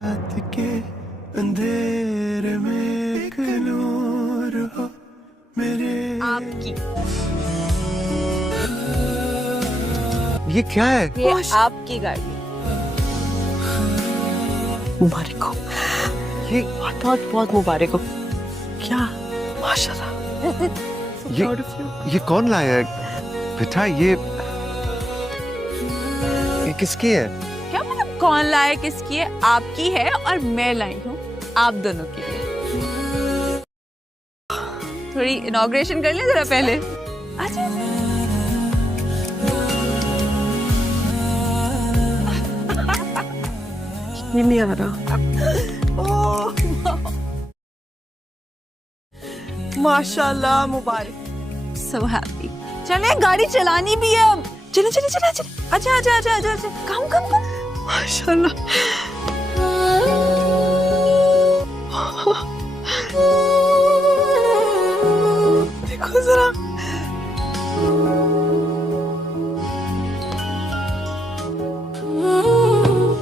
रात के अंधेरे में एक नूर हो मेरे। आपकी ये क्या है? ये आपकी गाड़ी। मुबारक हो, ये बहुत बहुत मुबारक हो। क्या माशाल्लाह। ये कौन लाया है बेटा? ये किसकी है? क्या मतलब कौन लाए किसकी है? आपकी है और मैं लाई हूँ आप दोनों के लिए। थोड़ी इनॉग्रेशन कर ले जरा पहले। अच्छा ये नहीं आ रहा। माशाल्लाह मुबारक। So happy. चले गाड़ी चलानी भी है अब। चले चले चले चले। अच्छा अच्छा अच्छा अच्छा अच्छा कम कम कम। माशाल्लाह। देखो जरा।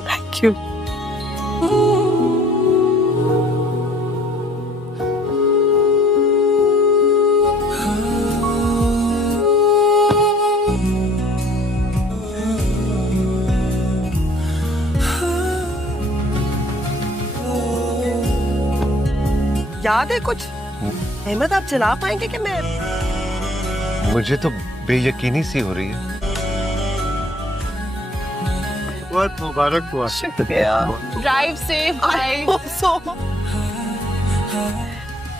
Thank you. याद है कुछ? अहमद आप चला पाएंगे कि मैं? मुझे तो बेयकीनी सी हो रही है। बहुत मुबारक हुआ। शुक्रिया। Drive safe drive.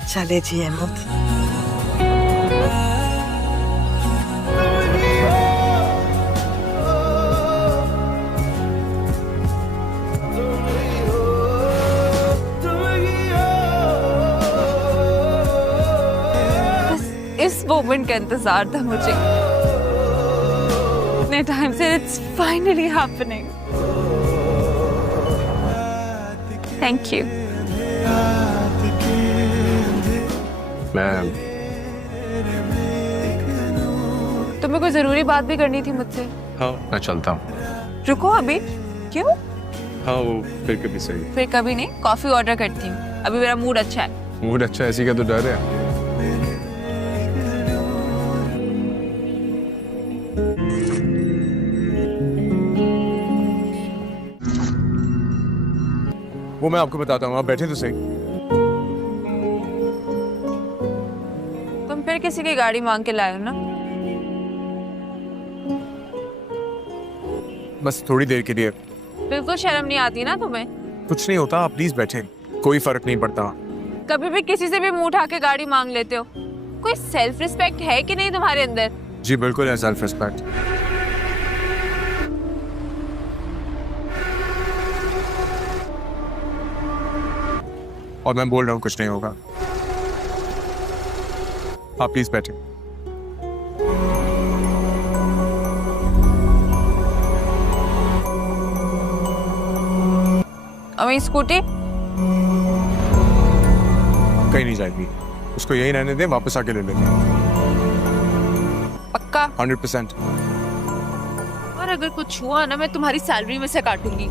चले जी अहमद। इस मोमेंट का इंतजार था मुझे इतने टाइम से। It's finally happening. Thank you. तुम्हें कोई जरूरी बात भी करनी थी मुझसे? हाँ मैं चलता हूँ। रुको अभी। क्यों? हाँ वो फिर कभी सही। फिर कभी नहीं, कॉफी ऑर्डर करती हूँ। अभी मेरा मूड अच्छा है। मूड अच्छा ऐसी का तो डर है। वो मैं आपको बताता हूँ, आप बैठे तो सही। तुम फिर किसी की गाड़ी मांग के लाए हो ना? बस थोड़ी देर के लिए। बिल्कुल शर्म नहीं आती ना तुम्हें? कुछ नहीं होता, आप प्लीज बैठे, कोई फर्क नहीं पड़ता। कभी भी किसी से भी मुंह उठा के गाड़ी मांग लेते हो। कोई सेल्फ रिस्पेक्ट है कि नहीं तुम्हारे अंदर? जी बिल्कुल है, सेल्फ रिस्पेक्ट। और मैं बोल रहा हूँ कुछ नहीं होगा, आप प्लीज बैठे। अभी स्कूटी कहीं नहीं जाएगी, उसको यही रहने दें, वापस आके ले लेंगे। पक्का? 100%। और अगर कुछ हुआ ना, मैं तुम्हारी सैलरी में से काटूंगी।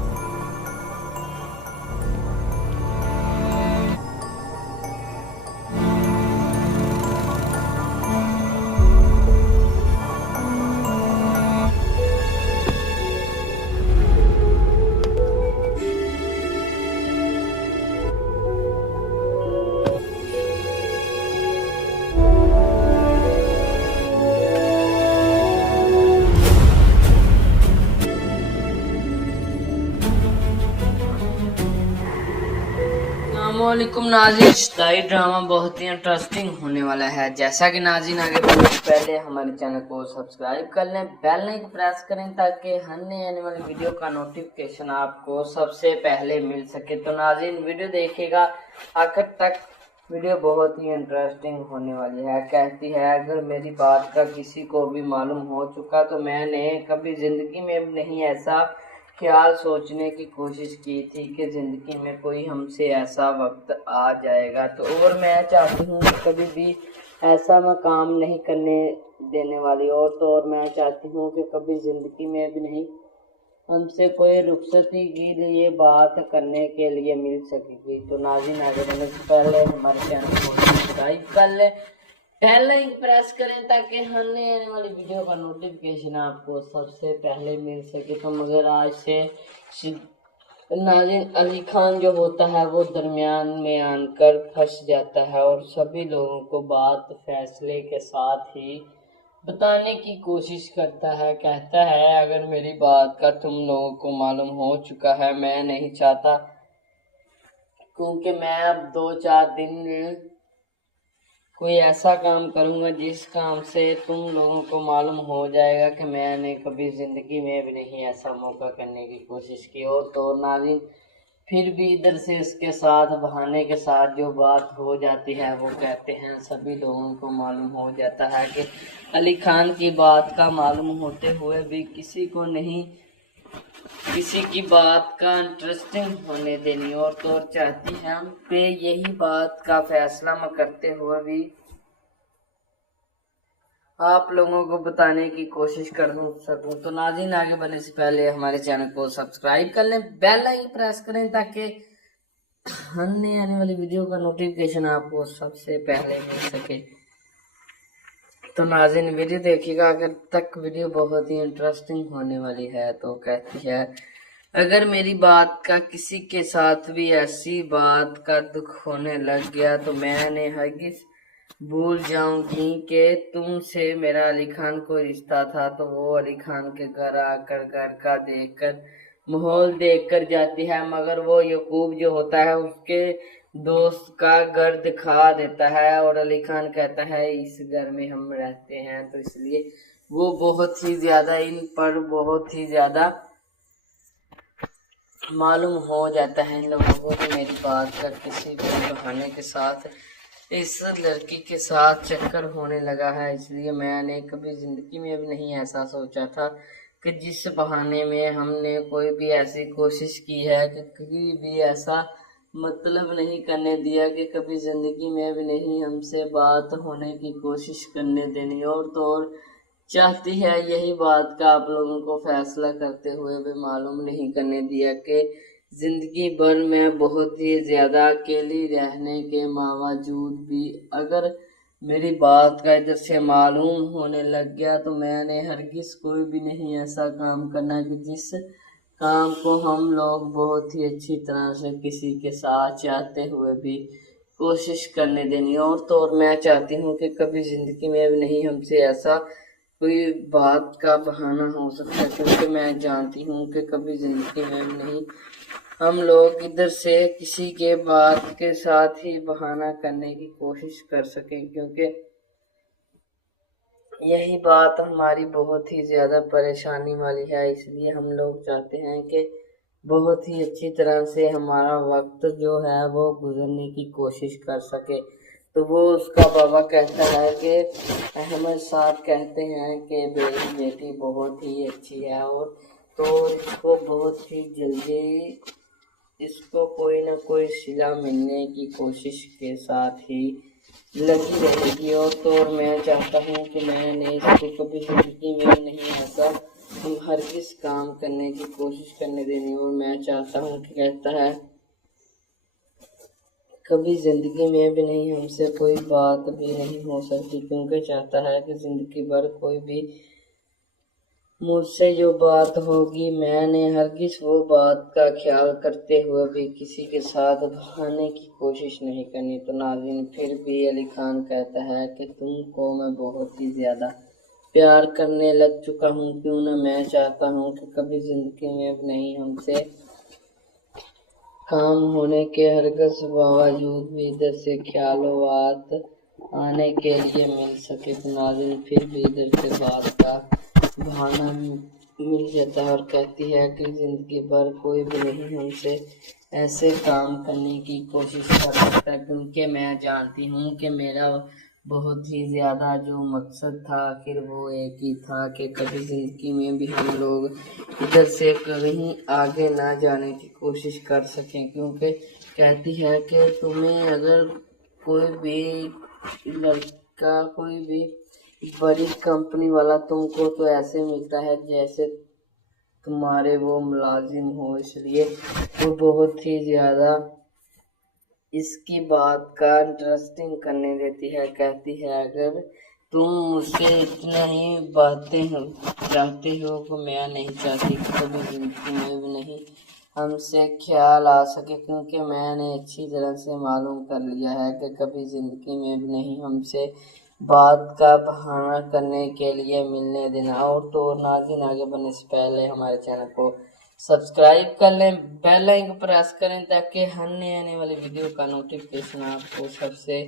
अस्सलामुअलैकुम नाज़रीन, स्टाइल ड्रामा बहुत ही इंटरेस्टिंग होने वाला है। जैसा कि नाज़रीन आगे बढ़ने से पहले हमारे चैनल को सब्सक्राइब कर लें, बेल आइकन प्रेस करें ताकि हर नई आने वाली वीडियो का नोटिफिकेशन आपको सबसे पहले मिल सके। तो नाज़रीन वीडियो देखिएगा आखिर तक, वीडियो बहुत ही इंटरेस्टिंग होने वाली है। कहती है, अगर मेरी बात का किसी को भी मालूम हो चुका तो मैंने कभी ज़िंदगी में नहीं ऐसा ख्याल सोचने की कोशिश की थी कि ज़िंदगी में कोई हमसे ऐसा वक्त आ जाएगा। तो और मैं चाहती हूँ कि कभी भी ऐसा मैं काम नहीं करने देने वाली, और तो और मैं चाहती हूँ कि कभी ज़िंदगी में भी नहीं हमसे कोई रुखसती के लिए बात करने के लिए मिल सकेगी। तो नाज़रीन आगे बढ़ने से पहले हमारे चैनल को सब्सक्राइब कर लें, बेल आइकन प्रेस करें ताकि हमें आने वाली वीडियो का नोटिफिकेशन आपको सबसे पहले मिल सके। तो मगर आज से नाज़रीन अली खान जो होता है वो दरमियान में आकर फंस जाता है और सभी लोगों को बात फैसले के साथ ही बताने की कोशिश करता है। कहता है अगर मेरी बात का तुम लोगों को मालूम हो चुका है, मैं नहीं चाहता क्योंकि मैं अब 2-4 दिन कोई ऐसा काम करूँगा जिस काम से तुम लोगों को मालूम हो जाएगा कि मैंने कभी ज़िंदगी में भी नहीं ऐसा मौका करने की कोशिश की हो। तो नाज़रीन फिर भी इधर से इसके साथ बहाने के साथ जो बात हो जाती है वो कहते हैं सभी लोगों को मालूम हो जाता है कि अली खान की बात का मालूम होते हुए भी किसी को नहीं किसी की बात का इंटरेस्टिंग होने देनी और तो चाहती है हम पे यही बात का फैसला मैं करते हुए भी आप लोगों को बताने की कोशिश कर सकूं। तो नाज़रीन आगे बढ़ने से पहले हमारे चैनल को सब्सक्राइब कर लें, बेल आइकन प्रेस करें ताकि हमने आने वाली वीडियो का नोटिफिकेशन आपको सबसे पहले मिल सके। तो नाज़रीन वीडियो देखिएगा, अगर तक वीडियो बहुत ही इंटरेस्टिंग होने वाली है। तो कहती है अगर मेरी बात का किसी के साथ भी ऐसी बात का दुख होने लग गया तो मैंने हरगिज़ भूल जाऊंगी कि तुमसे मेरा अली खान को रिश्ता था। तो वो अली खान के घर आकर घर का देखकर माहौल देखकर जाती है, मगर वो यकूब जो होता है उसके दोस्त का घर दिखा देता है और अली खान कहता है इस घर में हम रहते हैं। तो इसलिए वो बहुत ही ज़्यादा इन पर बहुत ही ज़्यादा मालूम हो जाता है इन लोगों को कि मेरी बात का किसी भी बहाने के साथ इस लड़की के साथ चक्कर होने लगा है। इसलिए मैंने कभी ज़िंदगी में भी नहीं ऐसा सोचा था कि जिस बहाने में हमने कोई भी ऐसी कोशिश की है कि कभी भी ऐसा मतलब नहीं करने दिया कि कभी ज़िंदगी में भी नहीं हमसे बात होने की कोशिश करने देनी और तो और चाहती है यही बात का आप लोगों को फैसला करते हुए भी मालूम नहीं करने दिया कि ज़िंदगी भर में बहुत ही ज़्यादा अकेली रहने के बावजूद भी अगर मेरी बात का इधर से मालूम होने लग गया तो मैंने हरगिज़ कोई भी नहीं ऐसा काम करना कि जिस काम को हम लोग बहुत ही अच्छी तरह से किसी के साथ चाहते हुए भी कोशिश करने देनी और तो और मैं चाहती हूँ कि कभी ज़िंदगी में भी नहीं हमसे ऐसा कोई बात का बहाना हो सकता, क्योंकि मैं जानती हूँ कि कभी ज़िंदगी में भी नहीं हम लोग इधर से किसी के बात के साथ ही बहाना करने की कोशिश कर सकें, क्योंकि यही बात हमारी बहुत ही ज़्यादा परेशानी वाली है। इसलिए हम लोग चाहते हैं कि बहुत ही अच्छी तरह से हमारा वक्त जो है वो गुजरने की कोशिश कर सके। तो वो उसका बाबा कहता है कि अहमद साहब कहते हैं कि मेरी बेटी बहुत ही अच्छी है और तो इसको बहुत ही जल्दी इसको कोई ना कोई सिला मिलने की कोशिश के साथ ही लगी रहेगी और तो और मैं चाहता हूँ कि मैंने इसको कभी ज़िंदगी में नहीं ऐसा हर किस काम करने की कोशिश करने देनी और मैं चाहता हूँ कि कहता है कभी ज़िंदगी में भी नहीं हमसे कोई बात भी नहीं हो सकती, क्योंकि चाहता है कि ज़िंदगी भर कोई भी मुझसे जो बात होगी मैंने हरगिज़ वो बात का ख्याल करते हुए भी किसी के साथ बहाने की कोशिश नहीं करनी। तो नाज़रीन फिर भी अली खान कहता है कि तुमको मैं बहुत ही ज़्यादा प्यार करने लग चुका हूँ, क्यों ना मैं चाहता हूँ कि कभी ज़िंदगी में भी नहीं हमसे काम होने के हरगिज़ बावजूद भी इधर से ख्यालोवात आने के लिए मिल सके। तो नाज़रीन फिर भी इधर से बात का बहाना मिल जाता है और कहती है कि ज़िंदगी भर कोई भी नहीं हमसे ऐसे काम करने की कोशिश कर सकता, क्योंकि मैं जानती हूँ कि मेरा बहुत ही ज़्यादा जो मकसद था आखिर वो एक ही था कि कभी ज़िंदगी में भी हम लोग इधर से कहीं आगे ना जाने की कोशिश कर सकें। क्योंकि कहती है कि तुम्हें अगर कोई भी लड़का कोई भी बड़ी कंपनी वाला तुमको तो ऐसे मिलता है जैसे तुम्हारे वो मुलाजिम हो, इसलिए वो बहुत ही ज़्यादा इसकी बात का इंटरेस्टिंग करने देती है। कहती है अगर तुम मुझसे इतना ही बातें चाहते हो तो मैं नहीं चाहती कि कभी जिंदगी में भी नहीं हमसे ख्याल आ सके, क्योंकि मैंने अच्छी तरह से मालूम कर लिया है कि कभी ज़िंदगी में भी नहीं हमसे बात का बहाना करने के लिए मिलने देना। और तो नाज़रीन, आगे बढ़ने से पहले हमारे चैनल को सब्सक्राइब कर लें, बेल आइकन प्रेस करें ताकि हर नए आने वाली वीडियो का नोटिफिकेशन आपको सबसे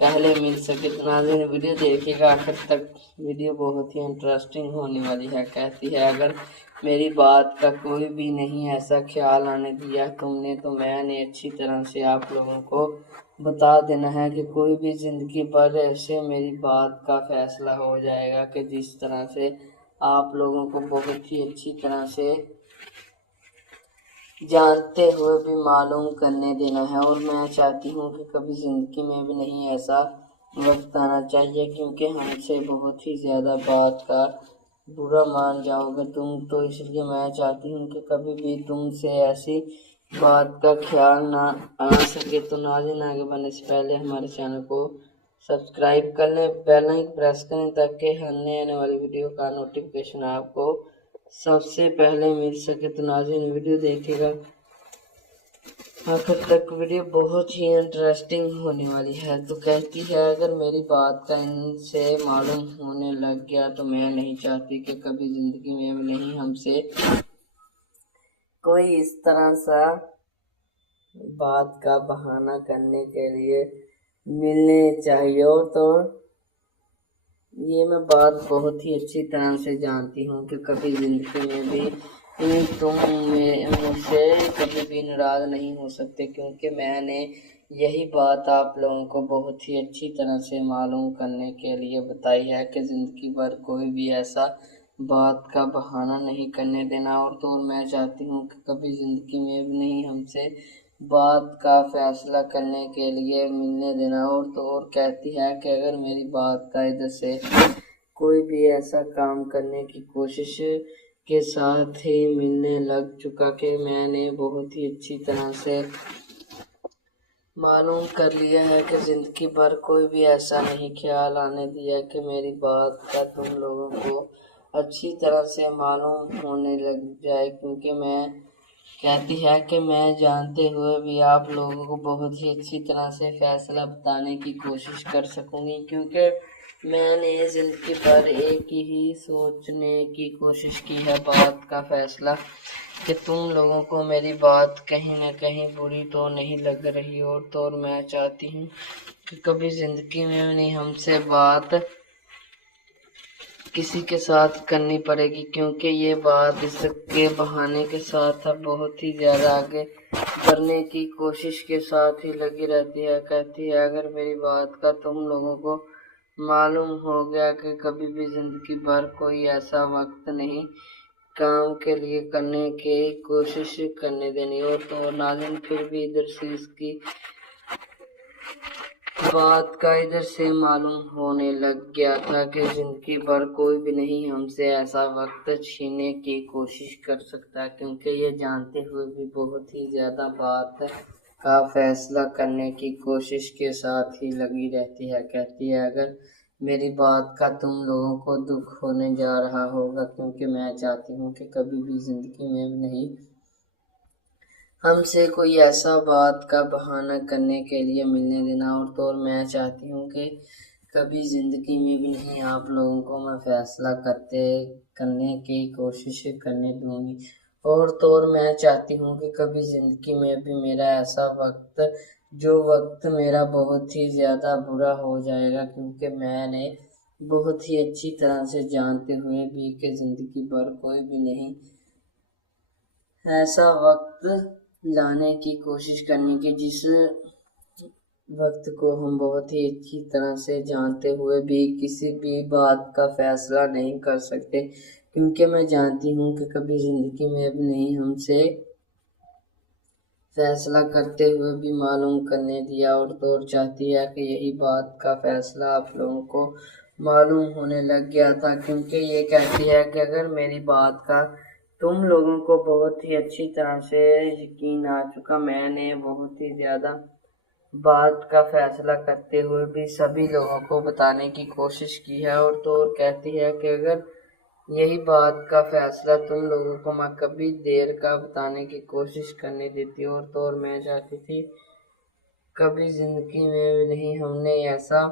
पहले मिल सके। तो नाज़रीन, वीडियो देखिएगा आखिर तक, वीडियो बहुत ही इंटरेस्टिंग होने वाली है। कहती है अगर मेरी बात का कोई भी नहीं ऐसा ख्याल आने दिया तुमने तो मैंने अच्छी तरह से आप लोगों को बता देना है कि कोई भी ज़िंदगी भर ऐसे मेरी बात का फैसला हो जाएगा कि जिस तरह से आप लोगों को बहुत ही अच्छी तरह से जानते हुए भी मालूम करने देना है। और मैं चाहती हूँ कि कभी ज़िंदगी में भी नहीं ऐसा वक्त आना चाहिए, क्योंकि हमसे बहुत ही ज़्यादा बात का बुरा मान जाओगे तुम, तो इसलिए मैं चाहती हूँ कि कभी भी तुमसे ऐसी बात का ख्याल ना आ सके। तो नाज़रीन, आगे बढ़ने से पहले हमारे चैनल को सब्सक्राइब कर लें, बेल आइकन प्रेस करें ताकि हर नए आने वाली वीडियो का नोटिफिकेशन आपको सबसे पहले मिल सके। तो नाज़रीन, वीडियो देखिएगा आखिर तक, वीडियो बहुत ही इंटरेस्टिंग होने वाली है। तो कहती है अगर मेरी बात का इनसे मालूम होने लग गया तो मैं नहीं चाहती कि कभी ज़िंदगी में भी नहीं हमसे कोई इस तरह सा बात का बहाना करने के लिए मिलने चाहिए। और तो ये मैं बात बहुत ही अच्छी तरह से जानती हूँ कि कभी ज़िंदगी में भी तुम मुझसे कभी भी नाराज़ नहीं हो सकते, क्योंकि मैंने यही बात आप लोगों को बहुत ही अच्छी तरह से मालूम करने के लिए बताई है कि ज़िंदगी भर कोई भी ऐसा बात का बहाना नहीं करने देना। और तो मैं चाहती हूँ कि कभी ज़िंदगी में भी नहीं हमसे बात का फैसला करने के लिए मिलने देना। और तो और कहती है कि अगर मेरी बात का इधर से कोई भी ऐसा काम करने की कोशिश के साथ ही मिलने लग चुका कि मैंने बहुत ही अच्छी तरह से मालूम कर लिया है कि ज़िंदगी भर कोई भी ऐसा नहीं ख्याल आने दिया कि मेरी बात का तुम लोगों को अच्छी तरह से मालूम होने लग जाए, क्योंकि मैं कहती है कि मैं जानते हुए भी आप लोगों को बहुत ही अच्छी तरह से फैसला बताने की कोशिश कर सकूंगी, क्योंकि मैंने ज़िंदगी भर एक ही सोचने की कोशिश की है बात का फैसला कि तुम लोगों को मेरी बात कहीं ना कहीं बुरी तो नहीं लग रही। और तो और मैं चाहती हूँ कि कभी ज़िंदगी में नहीं हमसे बात किसी के साथ करनी पड़ेगी, क्योंकि ये बात इसके बहाने के साथ अब बहुत ही ज़्यादा आगे बढ़ने की कोशिश के साथ ही लगी रहती है। कहती है अगर मेरी बात का तुम लोगों को मालूम हो गया कि कभी भी ज़िंदगी भर कोई ऐसा वक्त नहीं काम के लिए करने की कोशिश करने देनी। और तो नाज़रीन, फिर भी इधर से इसकी बात का इधर से मालूम होने लग गया था कि ज़िंदगी भर कोई भी नहीं हमसे ऐसा वक्त छीनने की कोशिश कर सकता, क्योंकि ये जानते हुए भी बहुत ही ज़्यादा बात का फैसला करने की कोशिश के साथ ही लगी रहती है। कहती है अगर मेरी बात का तुम लोगों को दुख होने जा रहा होगा, क्योंकि मैं चाहती हूँ कि कभी भी ज़िंदगी में नहीं हमसे कोई ऐसा बात का बहाना करने के लिए मिलने देना। और तो और मैं चाहती हूँ कि कभी ज़िंदगी में भी नहीं आप लोगों को मैं फ़ैसला करने की कोशिश करने दूँगी। और तो और मैं चाहती हूँ कि कभी ज़िंदगी में भी मेरा ऐसा जो वक्त मेरा बहुत ही ज़्यादा बुरा हो जाएगा, क्योंकि मैंने बहुत ही अच्छी तरह से जानते हुए भी कि ज़िंदगी भर कोई भी नहीं ऐसा वक्त लाने की कोशिश करनी कि जिस वक्त को हम बहुत ही अच्छी तरह से जानते हुए भी किसी भी बात का फैसला नहीं कर सकते, क्योंकि मैं जानती हूँ कि कभी ज़िंदगी में भी नहीं हमसे फैसला करते हुए भी मालूम करने दिया। और तो और चाहती है कि यही बात का फैसला आप लोगों को मालूम होने लग गया था, क्योंकि ये कहती है कि अगर मेरी बात का तुम लोगों को बहुत ही अच्छी तरह से यकीन आ चुका। मैंने बहुत ही ज़्यादा बात का फैसला करते हुए भी सभी लोगों को बताने की कोशिश की है, और तो और कहती है कि अगर यही बात का फैसला तुम लोगों को मैं कभी देर का बताने की कोशिश करने देती, और तो और मैं चाहती थी कभी जिंदगी में भी नहीं हमने ऐसा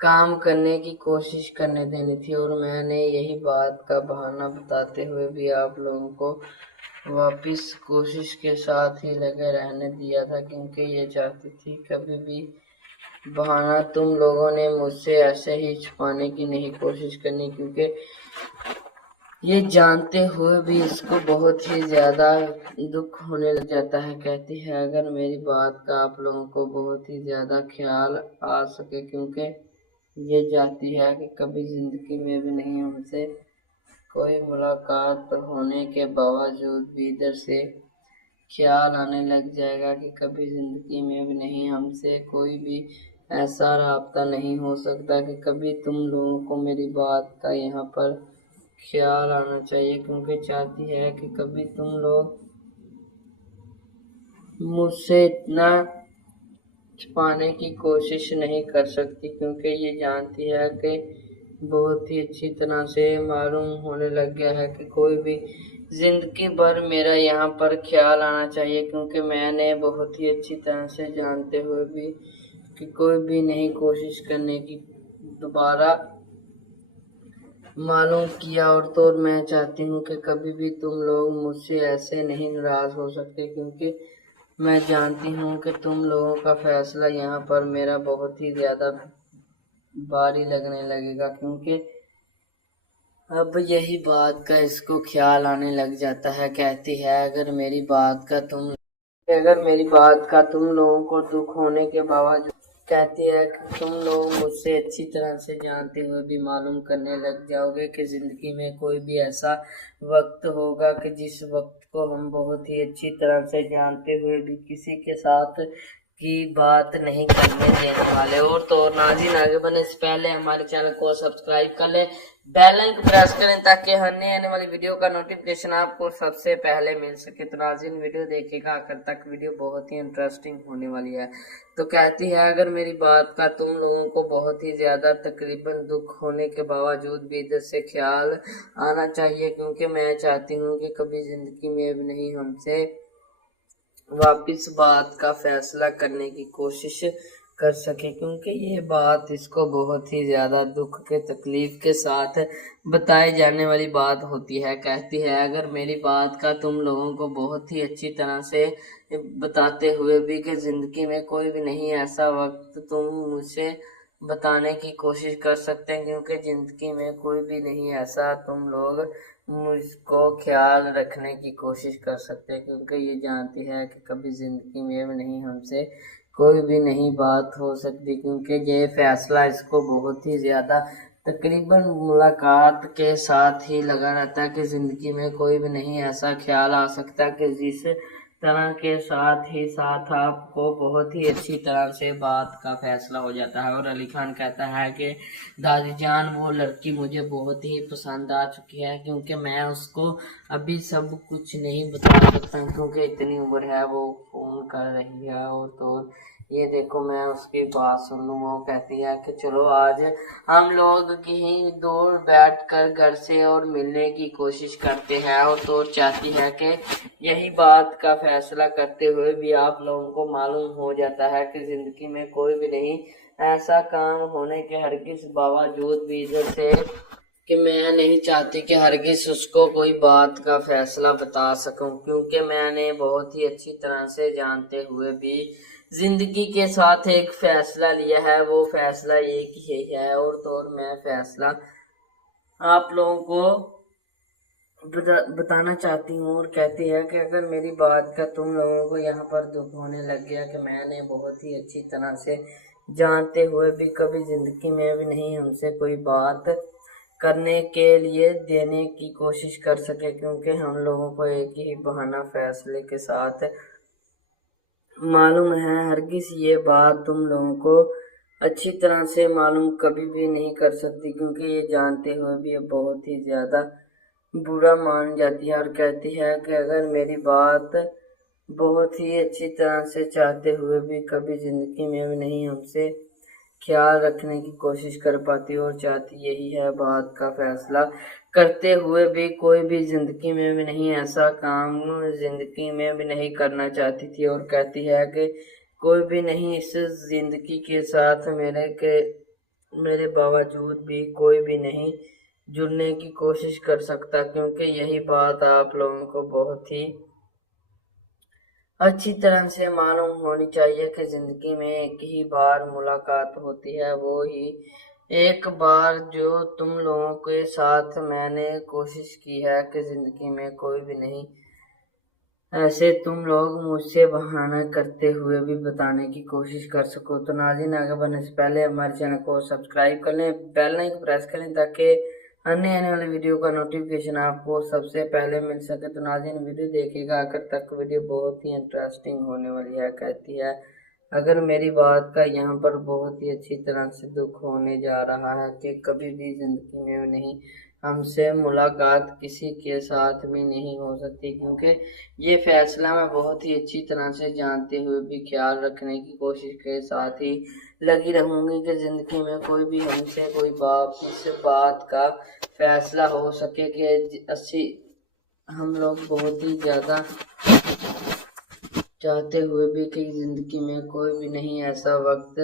काम करने की कोशिश करने देनी थी, और मैंने यही बात का बहाना बताते हुए भी आप लोगों को वापस कोशिश के साथ ही लगे रहने दिया था, क्योंकि ये चाहती थी कभी भी बहाना तुम लोगों ने मुझसे ऐसे ही छुपाने की नहीं कोशिश करनी, क्योंकि ये जानते हुए भी इसको बहुत ही ज़्यादा दुख होने लग जाता है। कहती है अगर मेरी बात का आप लोगों को बहुत ही ज़्यादा ख्याल आ सके, क्योंकि ये चाहती है कि कभी ज़िंदगी में भी नहीं हमसे कोई मुलाकात होने के बावजूद भी इधर से ख्याल आने लग जाएगा कि कभी ज़िंदगी में भी नहीं हमसे कोई भी ऐसा राब्ता नहीं हो सकता कि कभी तुम लोगों को मेरी बात का यहाँ पर ख्याल आना चाहिए, क्योंकि चाहती है कि कभी तुम लोग मुझसे इतना छुपाने की कोशिश नहीं कर सकती, क्योंकि ये जानती है कि बहुत ही अच्छी तरह से मालूम होने लग गया है कि कोई भी ज़िंदगी भर मेरा यहाँ पर ख्याल आना चाहिए, क्योंकि मैंने बहुत ही अच्छी तरह से जानते हुए भी कि कोई भी नहीं कोशिश करने की दोबारा मालूम किया, और तो और मैं चाहती हूँ कि कभी भी तुम लोग मुझसे ऐसे नहीं नाराज़ हो सकते, क्योंकि मैं जानती हूँ कि तुम लोगों का फैसला यहाँ पर मेरा बहुत ही ज़्यादा भारी लगने लगेगा, क्योंकि अब यही बात का इसको ख्याल आने लग जाता है। कहती है अगर मेरी बात का तुम लोगों को दुख होने के बावजूद, कहती है कि तुम लोग मुझसे अच्छी तरह से जानते हुए भी मालूम करने लग जाओगे कि ज़िंदगी में कोई भी ऐसा वक्त होगा कि जिस वक्त को हम बहुत ही अच्छी तरह से जानते हुए भी किसी के साथ की बात नहीं करने देने वाले। और तो और नाज़रीन आगे बढ़ने से पहले हमारे चैनल को सब्सक्राइब कर लें, बेल आइकन प्रेस करें ताकि हर नई आने वाली वीडियो का नोटिफिकेशन आपको सबसे पहले मिल सके। तो नाज़रीन वीडियो देखिएगा आखिर तक, वीडियो बहुत ही इंटरेस्टिंग होने वाली है। तो कहती है अगर मेरी बात का तुम लोगों को बहुत ही ज़्यादा तकरीबन दुख होने के बावजूद भी इधर से ख्याल आना चाहिए, क्योंकि मैं चाहती हूँ कि कभी ज़िंदगी में भी नहीं हमसे वापस बात का फैसला करने की कोशिश कर सके, क्योंकि ये बात इसको बहुत ही ज़्यादा दुख के तकलीफ़ के साथ बताई जाने वाली बात होती है। कहती है अगर मेरी बात का तुम लोगों को बहुत ही अच्छी तरह से बताते हुए भी कि ज़िंदगी में कोई भी नहीं ऐसा वक्त तुम मुझसे बताने की कोशिश कर सकते हैं, क्योंकि ज़िंदगी में कोई भी नहीं ऐसा तुम लोग मुझको ख्याल रखने की कोशिश कर सकते हैं, क्योंकि ये जानती है कि कभी ज़िंदगी में भी नहीं हमसे कोई भी नहीं बात हो सकती, क्योंकि ये फैसला इसको बहुत ही ज़्यादा तकरीबन मुलाकात के साथ ही लगा रहता है कि ज़िंदगी में कोई भी नहीं ऐसा ख्याल आ सकता कि जिस तरह के साथ ही साथ आपको बहुत ही अच्छी तरह से बात का फैसला हो जाता है। और अली खान कहता है कि दादी जान वो लड़की मुझे बहुत ही पसंद आ चुकी है, क्योंकि मैं उसको अभी सब कुछ नहीं बता सकता, क्योंकि इतनी उम्र है, वो फ़ोन कर रही है, और तो ये देखो मैं उसकी बात सुन लूँ। वो कहती है कि चलो आज हम लोग कहीं दूर बैठकर घर से और मिलने की कोशिश करते हैं, और तो चाहती है कि यही बात का फैसला करते हुए भी आप लोगों को मालूम हो जाता है कि ज़िंदगी में कोई भी नहीं ऐसा काम होने के हरगिज़ बावजूद भी इधर से कि मैं नहीं चाहती कि हरगिज़ उसको कोई बात का फैसला बता सकूं, क्योंकि मैंने बहुत ही अच्छी तरह से जानते हुए भी ज़िंदगी के साथ एक फ़ैसला लिया है। वो फ़ैसला एक ही है, और तो और मैं फ़ैसला आप लोगों को बताना चाहती हूँ। और कहती है कि अगर मेरी बात का तुम लोगों को यहाँ पर दुख होने लग गया कि मैंने बहुत ही अच्छी तरह से जानते हुए भी कभी ज़िंदगी में भी नहीं हमसे कोई बात करने के लिए देने की कोशिश कर सके, क्योंकि हम लोगों को एक ही बहाना फैसले के साथ मालूम है। हरगिज़ ये बात तुम लोगों को अच्छी तरह से मालूम कभी भी नहीं कर सकती, क्योंकि ये जानते हुए भी अब बहुत ही ज़्यादा برا مان جاتی ہے اور کہتی ہے کہ اگر میری بات بہت ہی اچھی طرح سے چاہتے ہوئے بھی کبھی زندگی میں بھی نہیں ہم سے خیال رکھنے کی کوشش کر پاتی اور چاہتی یہی ہے بات کا فیصلہ کرتے ہوئے بھی کوئی بھی زندگی میں بھی نہیں ایسا کام زندگی میں بھی نہیں کرنا چاہتی تھی اور کہتی ہے کہ کوئی بھی نہیں اس زندگی کے ساتھ میرے باوجود بھی کوئی بھی نہیں جڑنے کی کوشش کر سکتا، کیونکہ یہی بات آپ لوگوں کو بہت ہی اچھی طرح سے معلوم ہونی چاہیے کہ زندگی میں ایک ہی بار ملاقات ہوتی ہے، وہ ہی ایک بار جو تم لوگوں کے ساتھ میں نے کوشش کی ہے کہ زندگی میں کوئی بھی نہیں ایسے تم لوگ مجھ سے بہانہ کرتے ہوئے بھی بتانے کی کوشش کر سکو۔ تو ناظرین آگے بڑھنے سے پہلے ہمارے چینل کو سبسکرائب کر لیں، بیل آئکن کو پریس کر لیں تاکہ آنے والی ویڈیو کا نوٹیفیکیشن آپ کو سب سے پہلے مل سکے۔ تو ناظرین ویڈیو دیکھیے گا آخر تک، ویڈیو بہت ہی انٹرسٹنگ ہونے والی ہے۔ کہتی ہے اگر میری بات کا یہاں پر بہت ہی اچھی طرح سے دکھ ہونے جا رہا ہے کہ کبھی بھی زندگی میں نہیں ہم سے ملاقات کسی کے ساتھ بھی نہیں ہو سکتی، کیونکہ یہ فیصلہ میں بہت ہی اچھی طرح سے جانتے ہوئے بھی خیال رکھنے کی کوشش کے ساتھ ہی لگی رہوں گی کہ زندگی میں کوئی بھی ہم سے کوئی اس بات کا فیصلہ ہو سکے کہ ہم لوگ بہت ہی زیادہ چاہتے ہوئے بھی کہ زندگی میں کوئی بھی نہیں ایسا وقت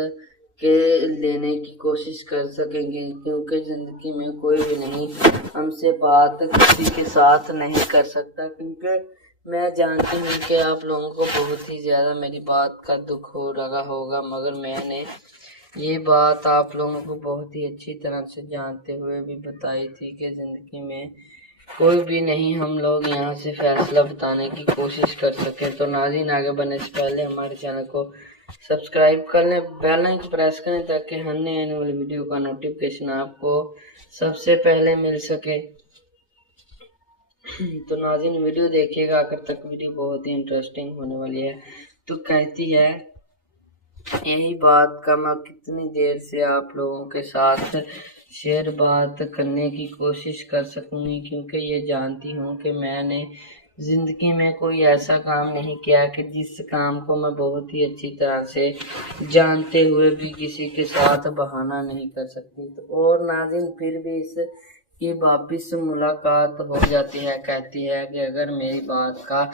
کے لینے کی کوشش کر سکیں گے، کیونکہ زندگی میں کوئی بھی نہیں ہم سے بات کسی کے ساتھ نہیں کر سکتا، کیونکہ میں جانتی ہوں کہ آپ لوگوں کو بہت ہی زیادہ میری بات کا دکھ ہو رہا ہوگا، مگر میں نے یہ بات آپ لوگوں کو بہت ہی اچھی طرح سے جانتے ہوئے بھی بتائی تھی کہ زندگی میں کوئی بھی نہیں ہم لوگ یہاں سے فیصلہ بتانے کی کوشش کر سکیں۔ تو ناظرین آگے بڑھنے سے پہلے ہمارے چینل کو سبسکرائب کر لیں، بیل آئکن پریس کریں تاکہ آنے والی ویڈیو کا نوٹیفیکیشن آپ کو سب سے پہلے مل سکے۔ تو ناظرین ویڈیو دیکھیے گا آخر تک، ویڈیو بہت ہی انٹرسٹنگ ہونے والی ہے۔ تو کہتی ہے یہی بات کا میں کتنی دیر سے آپ لوگوں کے ساتھ شیئر بات کرنے کی کوشش کر سکوں گی، کیونکہ یہ جانتی ہوں کہ میں نے زندگی میں کوئی ایسا کام نہیں کیا کہ جس کام کو میں بہت ہی اچھی طرح سے جانتے ہوئے بھی کسی کے ساتھ بہانہ نہیں کر سکتی۔ اور ناظرین پھر بھی اس کی واپس ملاقات ہو جاتی ہے۔ کہتی ہے کہ اگر میری بات کا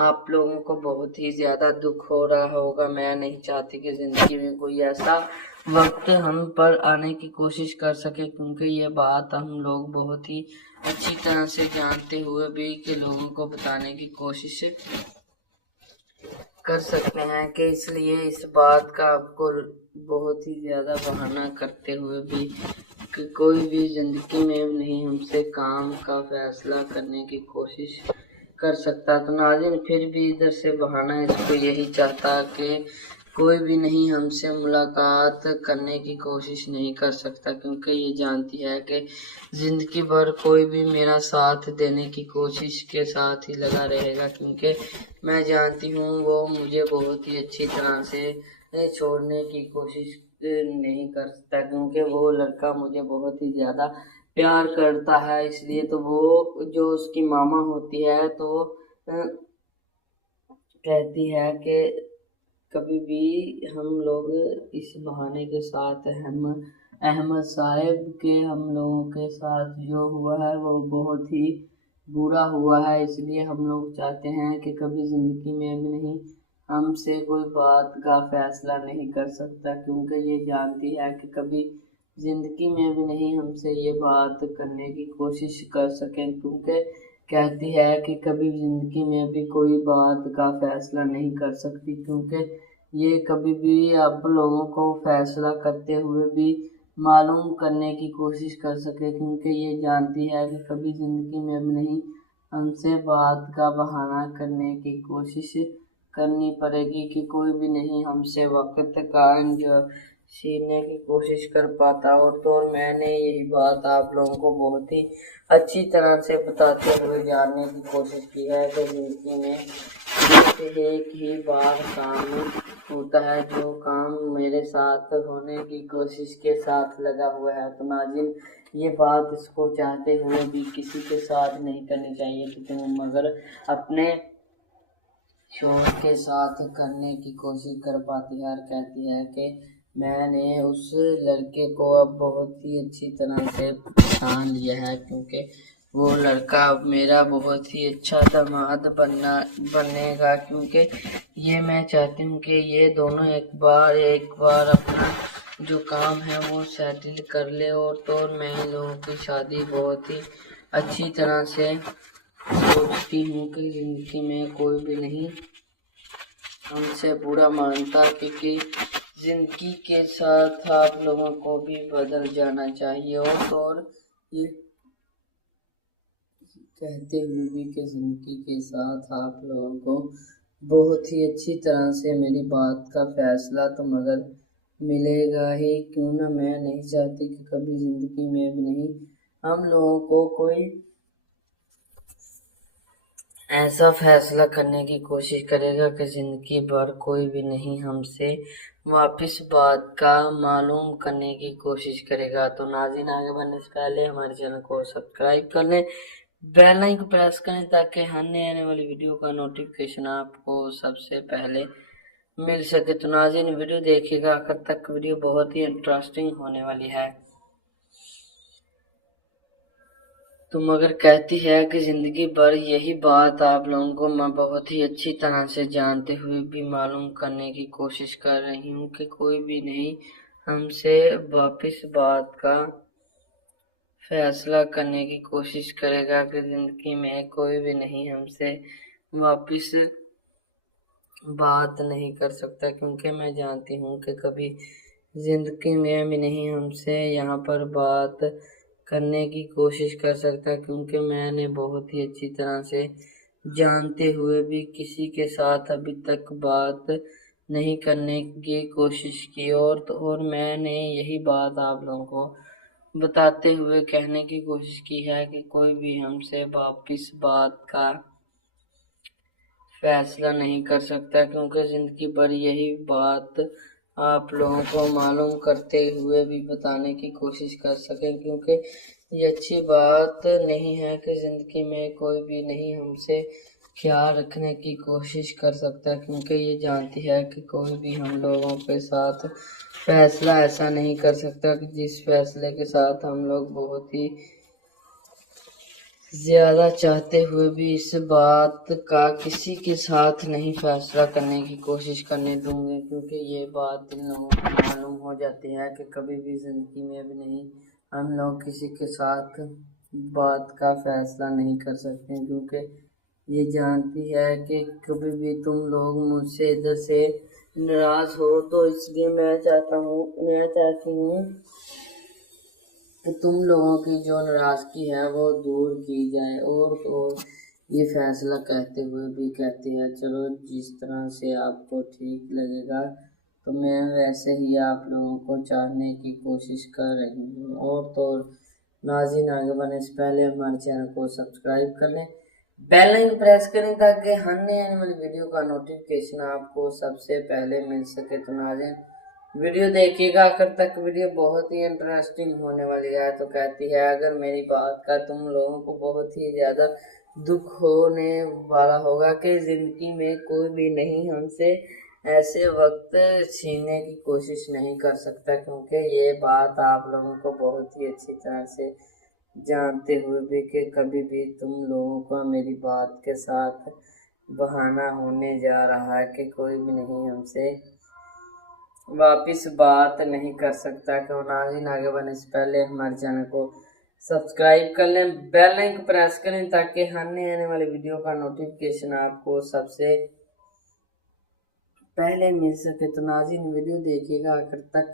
آپ لوگوں کو بہت ہی زیادہ دکھ ہو رہا ہوگا، میں نہیں چاہتی کہ زندگی میں کوئی ایسا وقت ہم پر آنے کی کوشش کر سکے، کیونکہ یہ بات ہم لوگ بہت ہی اچھی طرح سے جانتے ہوئے بھی کہ لوگوں کو بتانے کی کوشش کر سکتے ہیں کہ اس لیے اس بات کا آپ کو بہت ہی زیادہ بہانہ کرتے ہوئے بھی کہ کوئی بھی زندگی میں نہیں ہم سے کام کا فیصلہ کرنے کی کوشش کر سکتا۔ تو ناظرین پھر بھی ادھر سے بہانہ اس کو یہی چاہتا کہ کوئی بھی نہیں ہم سے ملاقات کرنے کی کوشش نہیں کر سکتا، کیونکہ یہ جانتی ہے کہ زندگی بھر کوئی بھی میرا ساتھ دینے کی کوشش کے ساتھ ہی لگا رہے گا، کیونکہ میں جانتی ہوں وہ مجھے بہت ہی اچھی طرح سے چھوڑنے کی کوشش نہیں کر سکتا، کیونکہ وہ لڑکا مجھے بہت ہی زیادہ پیار کرتا ہے۔ اس لیے تو وہ جو اس کی ماما ہوتی ہے تو کہتی ہے کہ کبھی بھی ہم لوگ اس بہانے کے ساتھ احمد صاحب کے ہم لوگوں کے ساتھ جو ہوا ہے وہ بہت ہی برا ہوا ہے، اس لیے ہم لوگ چاہتے ہیں کہ کبھی زندگی میں بھی نہیں ہم سے کوئی بات کا فیصلہ نہیں کر سکتا، کیونکہ یہ جانتی ہے کہ کبھی زندگی میں بھی نہیں ہم سے یہ بات کرنے کی کوشش کر سکیں، کیونکہ کہتی ہے کہ کبھی زندگی میں بھی کوئی بات کا فیصلہ نہیں کر سکتی، کیونکہ یہ کبھی بھی آپ لوگوں کو فیصلہ کرتے ہوئے بھی معلوم کرنے کی کوشش کر سکے، کیونکہ یہ جانتی ہے کہ کبھی زندگی میں بھی نہیں ہم سے بات کا بہانہ کرنے کی کوشش کرنی پڑے گی کہ کوئی بھی نہیں ہم سے وقت کا چھیننے کی کوشش کر پاتا۔ اور میں نے یہی بات آپ لوگوں کو بہت ہی اچھی طرح سے بتاتے ہوئے جاننے کی کوشش کی ہے کہ زندگی میں ایک ہی بار کام ہوتا ہے جو کام میرے ساتھ ہونے کی کوشش کے ساتھ لگا ہوا ہے۔ تو ناظرین یہ بات اس کو چاہتے ہوئے بھی کسی کے ساتھ نہیں کرنی چاہیے تھی، مگر اپنے شوہر کے ساتھ کرنے کی کوشش کر پاتی ہے اور کہتی ہے کہ میں نے اس لڑکے کو اب بہت ہی اچھی طرح سے پہچان لیا ہے، کیونکہ وہ لڑکا میرا بہت ہی اچھا داماد بنے گا، کیونکہ یہ میں چاہتی ہوں کہ یہ دونوں ایک بار اپنا جو کام ہے وہ سیٹل کر لے، اور تو میں ان لوگوں کی شادی بہت ہی اچھی طرح سے سوچتی ہوں کہ زندگی میں کوئی بھی نہیں ہم سے برا مانتا، کیونکہ زندگی کے ساتھ آپ لوگوں کو بھی بدل جانا چاہیے، اور یہ کہتے ہوئے بھی کہ زندگی کے ساتھ آپ لوگوں کو بہت ہی اچھی طرح سے میری بات کا فیصلہ تو مگر ملے گا ہی، کیوں نہ میں نہیں چاہتی کہ کبھی زندگی میں بھی نہیں ہم لوگوں کو کوئی ایسا فیصلہ کرنے کی کوشش کرے گا کہ زندگی بھر کوئی بھی نہیں ہم سے واپس بات کا معلوم کرنے کی کوشش کرے گا۔ تو ناظرین، آگے بڑھنے سے پہلے ہمارے چینل کو سبسکرائب کر لیں، بیل آئکن کو پریس کریں تاکہ ہر نئے آنے والی ویڈیو کا نوٹیفیکیشن آپ کو سب سے پہلے مل سکے۔ تو ناظرین، ویڈیو دیکھیے گا آخر تک، ویڈیو بہت ہی انٹرسٹنگ ہونے والی ہے۔ تو مگر کہتی ہے کہ زندگی بھر یہی بات آپ لوگوں کو میں بہت ہی اچھی طرح سے جانتے ہوئے بھی معلوم کرنے کی کوشش کر رہی ہوں کہ کوئی بھی نہیں ہم سے واپس بات کا فیصلہ کرنے کی کوشش کرے گا، کہ زندگی میں کوئی بھی نہیں ہم سے واپس بات نہیں کر سکتا، کیونکہ میں جانتی ہوں کہ کبھی زندگی میں بھی نہیں ہم سے یہاں پر بات کرنے کی کوشش کر سکتا، کیونکہ میں نے بہت ہی اچھی طرح سے جانتے ہوئے بھی کسی کے ساتھ ابھی تک بات نہیں کرنے کی کوشش کی، اور میں نے یہی بات آپ لوگوں کو بتاتے ہوئے کہنے کی کوشش کی ہے کہ کوئی بھی ہم سے واپس بات کا فیصلہ نہیں کر سکتا، کیونکہ زندگی بھر یہی بات آپ لوگوں کو معلوم کرتے ہوئے بھی بتانے کی کوشش کر سکیں، کیونکہ یہ اچھی بات نہیں ہے کہ زندگی میں کوئی بھی نہیں ہم سے خیال رکھنے کی کوشش کر سکتا، کیونکہ یہ جانتی ہے کہ کوئی بھی ہم لوگوں کے ساتھ فیصلہ ایسا نہیں کر سکتا کہ جس فیصلے کے ساتھ ہم لوگ بہت ہی زیادہ چاہتے ہوئے بھی اس بات کا کسی کے ساتھ نہیں فیصلہ کرنے کی کوشش کرنے دوں گے، کیونکہ یہ بات ان لوگوں کو معلوم ہو جاتی ہے کہ کبھی بھی زندگی میں بھی نہیں ہم لوگ کسی کے ساتھ بات کا فیصلہ نہیں کر سکتے، کیونکہ یہ جانتی ہے کہ کبھی بھی تم لوگ مجھ سے ادھر سے ناراض ہو، تو اس لیے میں چاہتی ہوں کہ تم لوگوں کی جو ناراضگی ہے وہ دور کی جائے، اور یہ فیصلہ کہتے ہوئے بھی کہتی ہے چلو جس طرح سے آپ کو ٹھیک لگے گا تو میں ویسے ہی آپ لوگوں کو چاہنے کی کوشش کر رہی ہوں۔ اور تو ناظرین، آگے بڑھنے سے پہلے ہمارے چینل کو سبسکرائب کر لیں، بیل آئکن پریس کریں تاکہ ہر نئے آنے والی ویڈیو کا نوٹیفیکیشن آپ کو سب سے پہلے مل سکے۔ تو ناظرین، ویڈیو دیکھیے گا آخر تک، ویڈیو بہت ہی انٹرسٹنگ ہونے والی ہے۔ تو کہتی ہے اگر میری بات کا تم لوگوں کو بہت ہی زیادہ دکھ ہونے والا ہوگا کہ زندگی میں کوئی بھی نہیں ہم سے ایسے وقت چھیننے کی کوشش نہیں کر سکتا، کیونکہ یہ بات آپ لوگوں کو بہت ہی اچھی طرح سے جانتے ہوئے بھی کہ کبھی بھی تم لوگوں کو میری بات کے ساتھ بہانہ ہونے جا رہا ہے کہ کوئی بھی نہیں ہم سے واپس بات نہیں کر سکتا۔ کہ ناظرین، آگے بڑھنے سے پہلے ہمارے چینل کو سبسکرائب کر لیں، بیل آئکن کو پریس کریں تاکہ ہر نئے آنے والی ویڈیو کا نوٹیفیکیشن آپ کو سب سے پہلے مل سکے۔ تو ناظرین، ویڈیو دیکھیے گا آخر تک،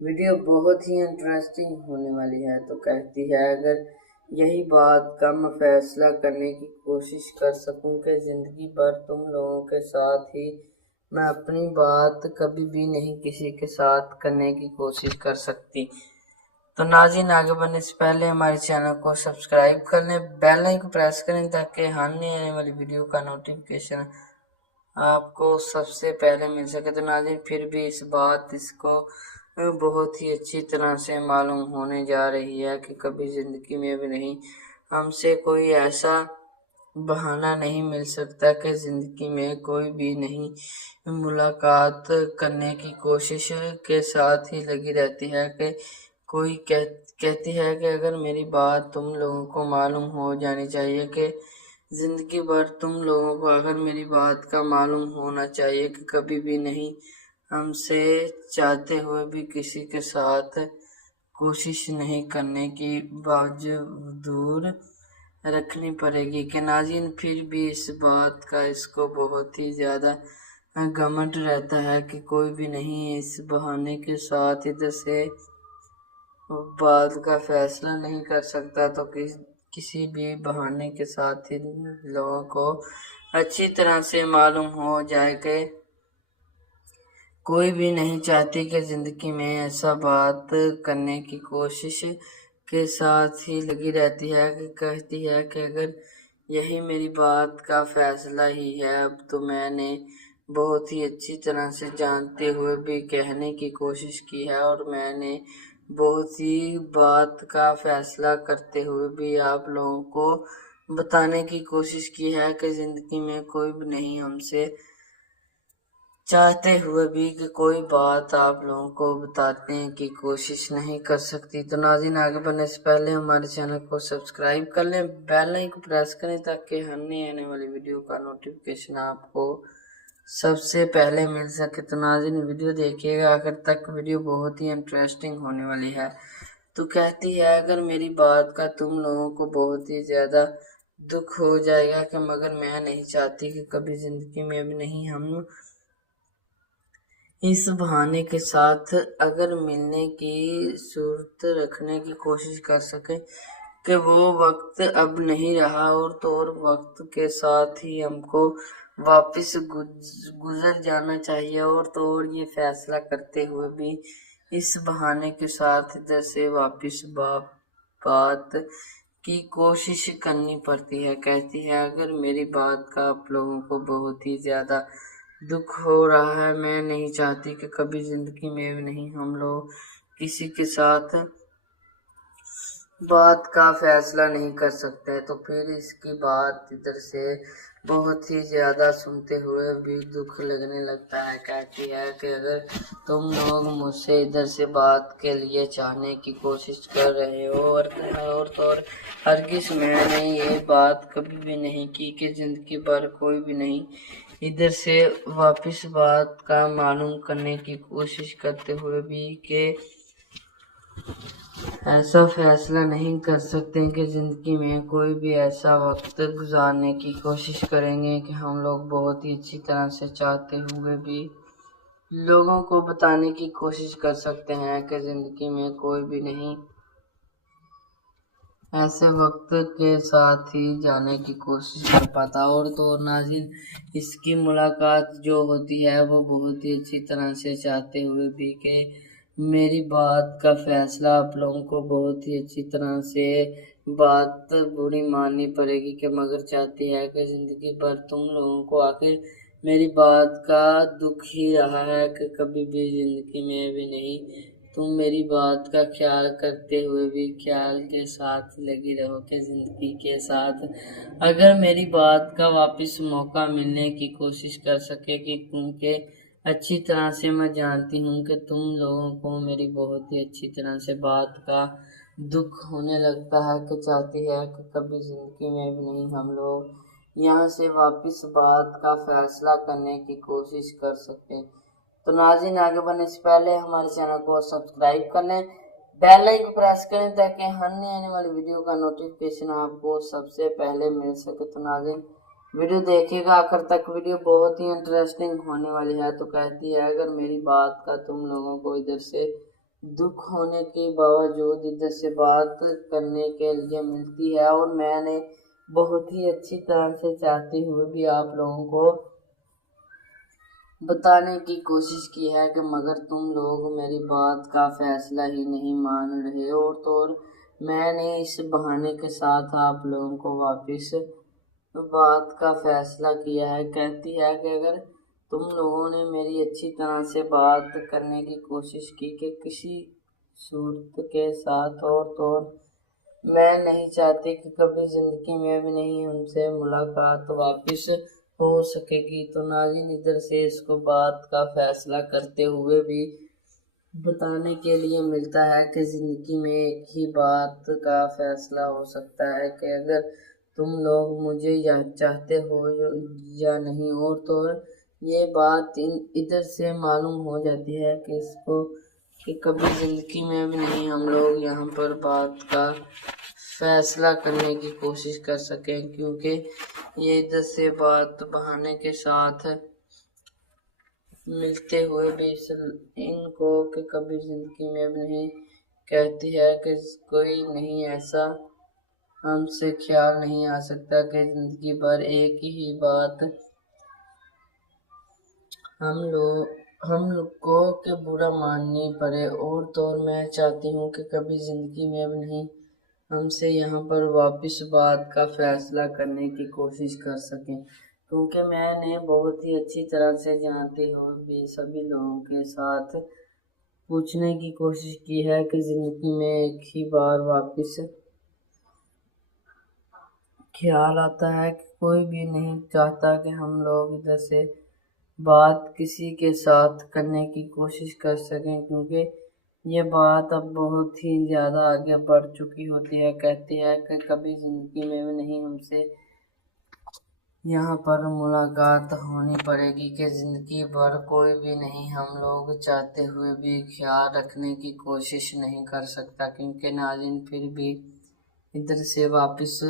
ویڈیو بہت ہی انٹرسٹنگ ہونے والی ہے۔ تو کہتی ہے اگر یہی بات کا میں فیصلہ کرنے کی کوشش کر سکوں کہ زندگی بھر تم لوگوں کے ساتھ ہی میں اپنی بات کبھی بھی نہیں کسی کے ساتھ کرنے کی کوشش کر سکتی۔ تو ناظرین، آگے بڑھنے سے پہلے ہمارے چینل کو سبسکرائب کر لیں، بیل آئکن کو پریس کریں تاکہ ہر نئے آنے والی ویڈیو کا نوٹیفیکیشن آپ کو سب سے پہلے مل سکے۔ تو ناظرین، پھر بھی اس کو बहुत ही अच्छी तरह से मालूम होने जा रही है कि कभी ज़िंदगी में भी नहीं हमसे कोई ऐसा बहाना नहीं मिल सकता कि ज़िंदगी में कोई भी नहीं मुलाकात करने की कोशिश के साथ ही लगी रहती है कि कोई कहती है कि अगर मेरी बात तुम लोगों को मालूम हो जानी चाहिए कि ज़िंदगी भर तुम लोगों को अगर मेरी बात का मालूम होना चाहिए कि कभी भी नहीं हमसे चाहते हुए भी किसी के साथ कोशिश नहीं करने की बावजूद दूर रखनी पड़ेगी कि नाज़रीन फिर भी इस बात का इसको बहुत ही ज़्यादा घमंड रहता है कि कोई भी नहीं इस बहाने के साथ इधर से बात का फैसला नहीं कर सकता, तो किसी भी बहाने के साथ ही लोगों को अच्छी तरह से मालूम हो जाए कि कोई भी नहीं चाहती कि ज़िंदगी में ऐसा बात करने की कोशिश के साथ ही लगी रहती है कि कहती है कि अगर यही मेरी बात का फैसला ही है अब तो मैंने बहुत ही अच्छी तरह से जानते हुए भी कहने की कोशिश की है और मैंने बहुत ही बात का फैसला करते हुए भी आप लोगों को बताने की कोशिश की है कि ज़िंदगी में कोई भी नहीं हमसे चाहते हुए भी कि कोई बात आप लोगों को बताने की कोशिश नहीं कर सकती। तो नाज़रीन आगे बढ़ने से पहले हमारे चैनल को सब्सक्राइब कर लें, बेल आइकन को प्रेस करें ताकि हर नई आने वाली वीडियो का नोटिफिकेशन आपको सबसे पहले मिल सके। तो नाज़रीन वीडियो देखिएगा आखिर तक, वीडियो बहुत ही इंटरेस्टिंग होने वाली है। तो कहती है अगर मेरी बात का तुम लोगों को बहुत ही ज़्यादा दुख हो जाएगा कि मगर मैं नहीं चाहती कि कभी ज़िंदगी में भी नहीं हम इस बहाने के साथ अगर मिलने की सूरत रखने की कोशिश कर सके कि वो वक्त अब नहीं रहा और तो और वक्त के साथ ही हमको वापस गुजर जाना चाहिए और तो और ये फैसला करते हुए भी इस बहाने के साथ इधर से वापस बात की कोशिश करनी पड़ती है। कहती है अगर मेरी बात का आप लोगों को बहुत ही ज़्यादा दुख हो रहा है, मैं नहीं चाहती कि कभी ज़िंदगी में भी नहीं हम लोग किसी के साथ बात का फैसला नहीं कर सकते। तो फिर इसकी बात इधर से बहुत ही ज़्यादा सुनते हुए भी दुख लगने लगता है। कहती है कि अगर तुम लोग मुझसे इधर से बात के लिए चाहने की कोशिश कर रहे हो और तो और हरगिज़ मैंने ये बात कभी भी नहीं की कि ज़िंदगी भर कोई भी नहीं इधर से वापस बात का मालूम करने की कोशिश करते हुए भी कि ऐसा फैसला नहीं कर सकते कि ज़िंदगी में कोई भी ऐसा वक्त गुजारने की कोशिश करेंगे कि हम लोग बहुत ही अच्छी तरह से चाहते हुए भी लोगों को बताने की कोशिश कर सकते हैं कि ज़िंदगी में कोई भी नहीं ऐसे वक्त के साथ ही जाने की कोशिश कर पाता। और तो और नाज़रीन इसकी मुलाकात जो होती है वो बहुत ही अच्छी तरह से चाहते हुए भी कि मेरी बात का फैसला आप लोगों को बहुत ही अच्छी तरह से बात बुरी माननी पड़ेगी कि मगर चाहती है कि ज़िंदगी भर तुम लोगों को आखिर मेरी बात का दुख ही रहा है कि कभी भी ज़िंदगी में भी नहीं तुम मेरी बात का ख्याल करते हुए भी ख्याल के साथ लगी रहो कि ज़िंदगी के साथ अगर मेरी बात का वापस मौका मिलने की कोशिश कर सके कि क्योंकि अच्छी तरह से मैं जानती हूँ कि तुम लोगों को मेरी बहुत ही अच्छी तरह से बात का दुख होने लगता है कि चाहती है कि कभी ज़िंदगी में भी नहीं हम लोग यहाँ से वापस बात का फैसला करने की कोशिश कर सकते। तो नाज़रीन आगे बढ़ने से पहले हमारे चैनल को सब्सक्राइब कर लें, बेल आइकन प्रेस करें ताकि हर नई आने वाली वीडियो का नोटिफिकेशन आपको सबसे पहले मिल सके। तो नाज़रीन वीडियो देखिएगा आखिर तक, वीडियो बहुत ही इंटरेस्टिंग होने वाली है। तो कहती है अगर मेरी बात का तुम लोगों को इधर से दुख होने के बावजूद इधर से बात करने के लिए मिलती है और मैंने बहुत ही अच्छी तरह से चाहते हुए भी आप लोगों को बताने की कोशिश की है कि मगर तुम लोग मेरी बात का फैसला ही नहीं मान रहे और तो और मैंने इस बहाने के साथ आप लोगों को वापस बात का फैसला किया है। कहती है कि अगर तुम लोगों ने मेरी अच्छी तरह से बात करने की कोशिश की कि किसी सूरत के साथ, और तो मैं नहीं चाहती कि कभी ज़िंदगी में भी नहीं हमसे मुलाकात वापस हो सकेगी। तो नाज़रीन, इधर से इसको बात का फैसला करते हुए भी बताने के लिए मिलता है कि ज़िंदगी में एक ही बात का फैसला हो सकता है कि अगर तुम लोग मुझे चाहते हो या नहीं। और तो ये बात इधर से मालूम हो जाती है कि इसको कि कभी ज़िंदगी में भी नहीं हम लोग यहाँ पर बात का फैसला करने की कोशिश कर सकें, क्योंकि ये इधर से बात बहाने के साथ मिलते हुए भी इनको कि कभी ज़िंदगी में भी नहीं कहती है कि कोई नहीं ऐसा हमसे ख्याल नहीं आ सकता कि ज़िंदगी भर एक ही बात हम लोग को के बुरा माननी पड़े। और तो और मैं चाहती हूँ कि कभी ज़िंदगी में भी नहीं हमसे यहाँ पर वापस बात का फैसला करने की कोशिश कर सकें, क्योंकि मैंने बहुत ही अच्छी तरह से जानते हुए भी सभी लोगों के साथ पूछने की कोशिश की है कि ज़िंदगी में एक ही बार वापस ख्याल आता है कि कोई भी नहीं चाहता कि हम लोग इधर से बात किसी के साथ करने की कोशिश कर सकें, क्योंकि ये बात अब बहुत ही ज़्यादा आगे बढ़ चुकी होती है। कहती है कि कभी ज़िंदगी में भी नहीं हमसे यहाँ पर मुलाकात होनी पड़ेगी कि ज़िंदगी भर कोई भी नहीं हम लोग चाहते हुए भी ख्याल रखने की कोशिश नहीं कर सकता, क्योंकि नाज़रीन फिर भी इधर से वापस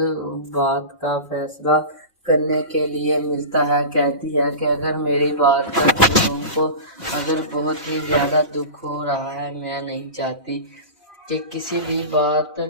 बात का फैसला करने के लिए मिलता है। कहती है कि अगर मेरी बात का तुम लोगों को अगर बहुत ही ज़्यादा दुख हो रहा है, मैं नहीं चाहती कि किसी भी बात